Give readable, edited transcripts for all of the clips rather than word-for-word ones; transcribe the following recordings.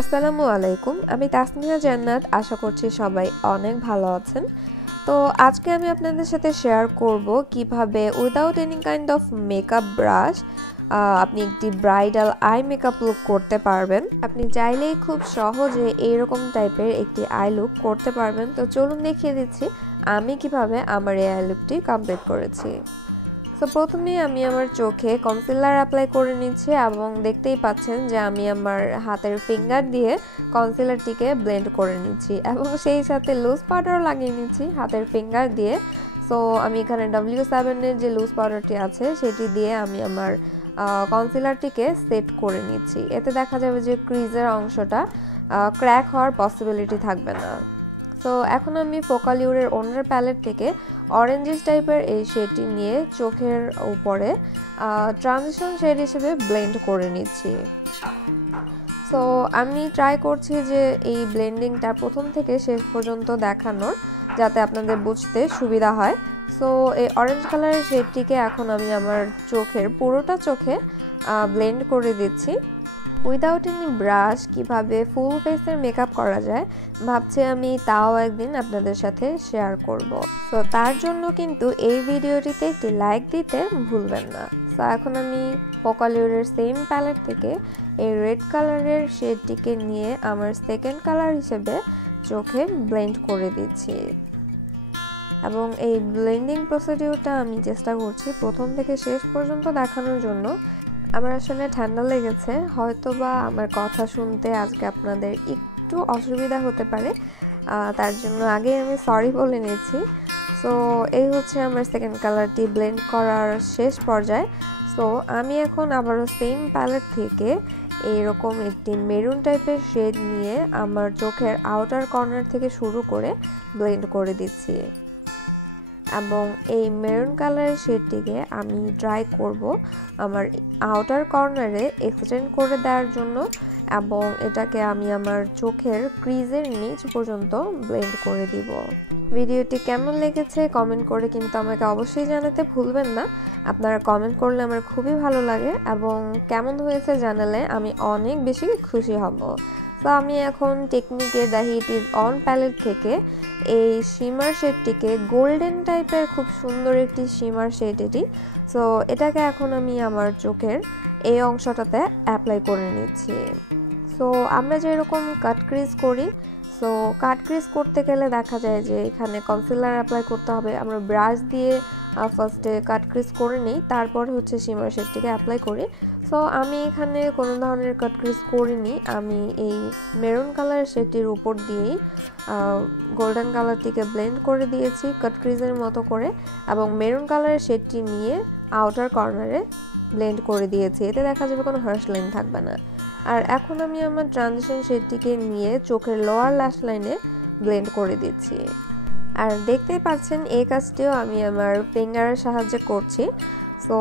আসসালামু আলাইকুম। আমি tasmihajannat। আশা করছি সবাই অনেক ভালো আছেন। তো আজকে আমি আপনাদের সাথে শেয়ার করব কিভাবে without any kind of makeup brush আপনি একটি ব্রাইডাল আই মেকআপ লুক করতে পারবেন। আপনি চাইলেই খুব সহজে এইরকম টাইপের একটি আই লুক করতে পারবেন। তো চলুন দেখিয়ে দিচ্ছি আমি কিভাবে আমার এই আই লুকটি কমপ্লিট করেছি। তো প্রথমে আমি আমার চোখে কনসিলার অ্যাপ্লাই করে নিচ্ছি এবং দেখতেই পাচ্ছেন যে আমি আমার হাতের ফিঙ্গার দিয়ে কনসিলারটিকে ব্লেন্ড করে নিচ্ছি এবং সেই সাথে লুজ পাউডারও লাগিয়ে নিচ্ছি হাতের ফিঙ্গার দিয়ে। সো আমি এখানে W7-এর যে লুজ পাউডারটি আছে সেটি দিয়ে আমি আমার কনসিলারটিকে সেট করে নিচ্ছি। এতে দেখা যাবে যে ক্রিজের অংশটা ক্র্যাক হওয়ার পসিবিলিটি থাকবে না। তো এখন আমি ফোকালিউরের ওনার প্যালেট থেকে অরেঞ্জিস টাইপের এই শেডটি নিয়ে চোখের উপরে ট্রানজিশন শেড হিসেবে ব্লেন্ড করে নিচ্ছি। সো আমি ট্রাই করছি যে এই ব্লেন্ডিংটা প্রথম থেকে শেষ পর্যন্ত দেখানোর, যাতে আপনাদের বুঝতে সুবিধা হয়। সো এই অরেঞ্জ কালারের শেডটিকে এখন আমি আমার চোখের পুরোটা চোখে ব্লেন্ড করে দিচ্ছি। উইদাউট এনি ব্রাশ কিভাবে ফুল ফেসের মেকআপ করা যায় ভাবছি আমি, তাও একদিন আপনাদের সাথে শেয়ার করব। তো তার জন্য কিন্তু এই ভিডিওটিতে একটি লাইক দিতে ভুলবেন না। তো এখন আমি ফোকালিউরের সেম প্যালেট থেকে এই রেড কালারের শেডটিকে নিয়ে আমার সেকেন্ড কালার হিসেবে চোখে ব্লেন্ড করে দিচ্ছি এবং এই ব্লেন্ডিং প্রসিডিউরটা আমি চেষ্টা করছি প্রথম থেকে শেষ পর্যন্ত দেখানোর জন্য। আমার আসলে ঠান্ডা লেগেছে, হয়তোবা আমার কথা শুনতে আজকে আপনাদের একটু অসুবিধা হতে পারে, তার জন্য আগে আমি সরি বলে নিচ্ছি। সো এই হচ্ছে আমার সেকেন্ড কালারটি ব্লেন্ড করার শেষ পর্যায়ে। সো আমি এখন আবারও সেম প্যালেট থেকে এইরকম একটি মেরুন টাইপের শেড নিয়ে আমার চোখের আউটার কর্নার থেকে শুরু করে ব্লেন্ড করে দিচ্ছি এবং এই মেরুন কালারের শেডটিকে আমি ট্রাই করব আমার আউটার কর্নারে এক্সটেন্ড করে দেওয়ার জন্য এবং এটাকে আমি আমার চোখের ক্রিজের নিচ পর্যন্ত ব্লেন্ড করে দিব। ভিডিওটি কেমন লেগেছে কমেন্ট করে কিন্তু আমাকে অবশ্যই জানাতে ভুলবেন না। আপনারা কমেন্ট করলে আমার খুবই ভালো লাগে এবং কেমন হয়েছে জানালে আমি অনেক বেশি খুশি হব। তো আমি এখন টেকনিকের the heat is on palette থেকে এই শিমার শেডটিকে গোল্ডেন টাইপের খুব সুন্দর একটি শিমার শেড এটি। সো এটাকে এখন আমি আমার চোখের এই অংশটাতে অ্যাপ্লাই করে নিচ্ছি। সো আমরা যেরকম কাট ক্রিজ করি, সো কাট ক্রিজ করতে গেলে দেখা যায় যে এখানে কনসিলার অ্যাপ্লাই করতে হবে। আমরা ব্রাশ দিয়ে ফার্স্টে কাট ক্রিজ করে নিই, তারপর হচ্ছে শিমার শেডটিকে অ্যাপ্লাই করি। সো আমি এখানে কোনো ধরনের কাট ক্রিজ করিনি, আমি এই মেরুন কালার শেডটির উপর দিয়েই গোল্ডেন কালারটিকে ব্লেন্ড করে দিয়েছি কাট ক্রিজের মতো করে এবং মেরুন কালারের শেডটি নিয়ে আউটার কর্নারে ব্লেন্ড করে দিয়েছি। এতে দেখা যাবে কোনো হার্শ লাইন থাকবে না। আর এখন আমি আমার ট্রানজিশন শেডটিকে নিয়ে চোখের লোয়ার ল্যাশ লাইনে ব্লেন্ড করে দিচ্ছি। আর দেখতেই পাচ্ছেন এই কাজটিও আমি আমার ফিঙ্গারের সাহায্যে করছি। সো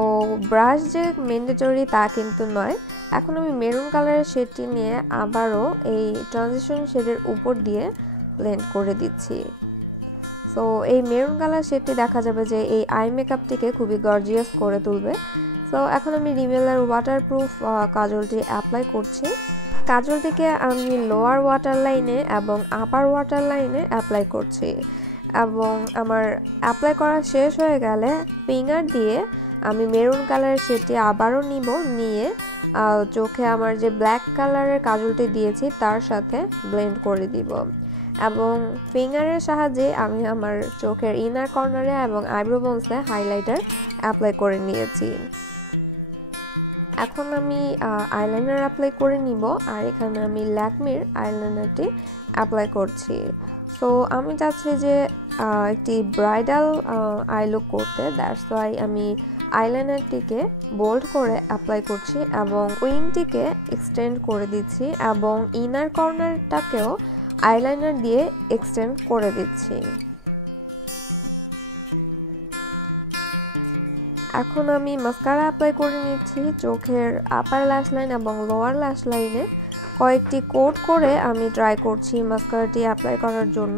ব্রাশ যে ম্যান্ডেটরি তা কিন্তু নয়। এখন আমি মেরুন কালারের শেডটি নিয়ে আবারও এই ট্রানজিশন শেডের উপর দিয়ে ব্লেন্ড করে দিচ্ছি। সো এই মেরুন কালার শেডটি দেখা যাবে যে এই আই মেকআপটিকে খুবই গর্জিয়াস করে তুলবে। সো এখন আমি রিমেলার ওয়াটারপ্রুফ কাজলটি অ্যাপ্লাই করছি। কাজলটিকে আমি লোয়ার ওয়াটার লাইনে এবং আপার ওয়াটার লাইনে অ্যাপ্লাই করছি এবং আমার অ্যাপ্লাই করা শেষ হয়ে গেলে ফিঙ্গার দিয়ে আমি মেরুন কালারের শেডটি আবারও নিয়ে চোখে আমার যে ব্ল্যাক কালারের কাজলটি দিয়েছি তার সাথে ব্লেন্ড করে দিব এবং ফিঙ্গারের সাহায্যে আমি আমার চোখের ইনার কর্নারে এবং আইব্রো বোনসে হাইলাইটার অ্যাপ্লাই করে নিয়েছি। এখন আমি আইলাইনার অ্যাপ্লাই করে নিব আর এখানে আমি ল্যাকমির আইলাইনারটি অ্যাপ্লাই করছি। সো আমি চাচ্ছি যে একটি ব্রাইডাল আই লুক করতে, দ্যাটস ওয়াই আমি আইলাইনারটিকে বোল্ড করে অ্যাপ্লাই করছি এবং উইংটিকে এক্সটেন্ড করে দিচ্ছি এবং ইনার কর্নারটাকেও আইলাইনার দিয়ে এক্সটেন্ড করে দিচ্ছি। এখন আমি মাস্কারা অ্যাপ্লাই করে নিচ্ছি চোখের আপার ল্যাশ লাইন এবং লোয়ার ল্যাশ লাইনে। কয়েকটি কোট করে আমি ট্রাই করছি মাস্কারাটি অ্যাপ্লাই করার জন্য।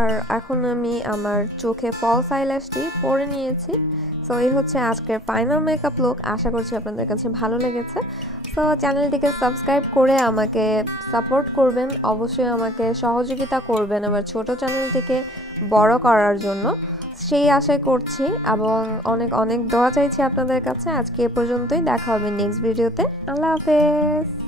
আর এখন আমি আমার চোখে ফলস আইল্যাশটি পরে নিয়েছি। সো এই হচ্ছে আজকের ফাইনাল মেকআপ লুক। আশা করছি আপনাদের কাছে ভালো লেগেছে। সো চ্যানেলটিকে সাবস্ক্রাইব করে আমাকে সাপোর্ট করবেন, অবশ্যই আমাকে সহযোগিতা করবেন আমার ছোট চ্যানেলটিকে বড় করার জন্য, সেই আশাই করছি এবং অনেক অনেক দোয়া চাইছি আপনাদের কাছে। আজকে এ পর্যন্তই, দেখা হবে নেক্সট ভিডিওতে। আল্লাহ হাফেজ।